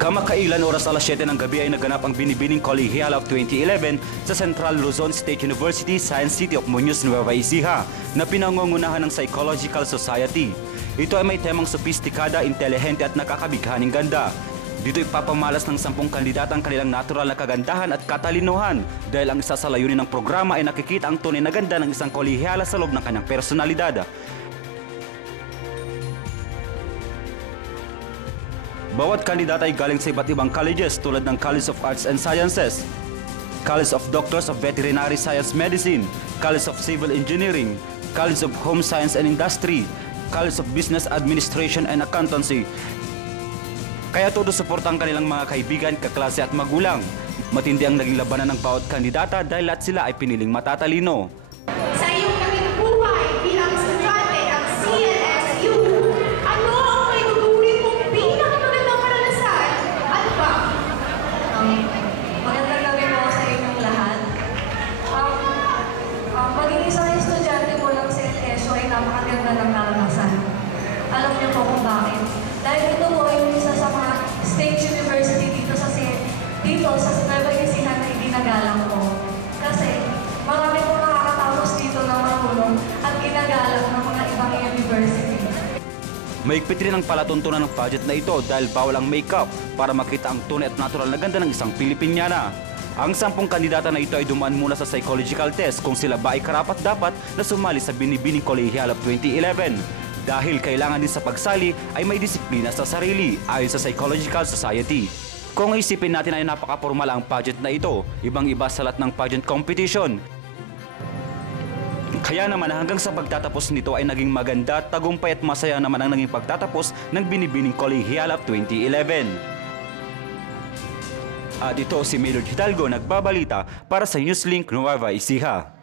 Kamakailan oras alas 7 ng gabi ay naganap ang binibining Colegial of 2011 sa Central Luzon State University, Science City of Muñoz, Nueva Ecija na pinangungunahan ng Psychological Society. Ito ay may temang sopistikada, intelihente at nakakabighaning ganda. Dito ipapamalas ng 10 kandidat ang kanilang natural na kagandahan at katalinuhan dahil ang isa sa layunin ng programa ay nakikita ang tunay na ganda ng isang kolegiala sa loob ng kanyang personalidad. Bawat kandidat ay galing sa iba't ibang colleges tulad ng College of Arts and Sciences, College of Doctors of Veterinary Science Medicine, College of Civil Engineering, College of Home Science and Industry, College of Business Administration and Accountancy. Kaya todo suporta ang kanilang mga kaibigan, kaklase at magulang. Matindi ang naging labanan ng bawat kandidata dahil lahat sila ay piniling matatalino. Sa iyong naging buhay bilang estudyante ng CLSU, ano ang maituturing mong pinakamagandang karanasan at bakit? Magandang gabi po sa inyong lahat. Maging isang estudyante po ng CLSU ay napakaganda ng karanasan. Alam niyo po kung bakit? Dahil ito po yung isa sa mga state university dito sa Nueva Ecija na iginagalang ko. Kasi marami po nakakatapos dito na marunong at ginagalang ng mga ibang university. Mahigpit rin ang palatuntunan ng budget na ito dahil bawal ang makeup para makita ang tunay at natural na ganda ng isang Pilipiniana. Ang 10 kandidata na ito ay dumaan muna sa psychological test kung sila ba ay karapat-dapat na sumali sa binibining Colegial of 2011. Dahil kailangan din sa pagsali ay may disiplina sa sarili ayon sa Psychological Society. Kung isipin natin ay napaka-formal ang pageant na ito, ibang-iba sa lahat ng pageant competition. Kaya naman hanggang sa pagtatapos nito ay naging maganda, tagumpay at masaya naman ang naging pagtatapos ng binibining Colegial of 2011. At ito si Maylord Hidalgo nagbabalita para sa Newslink Nueva Ecija.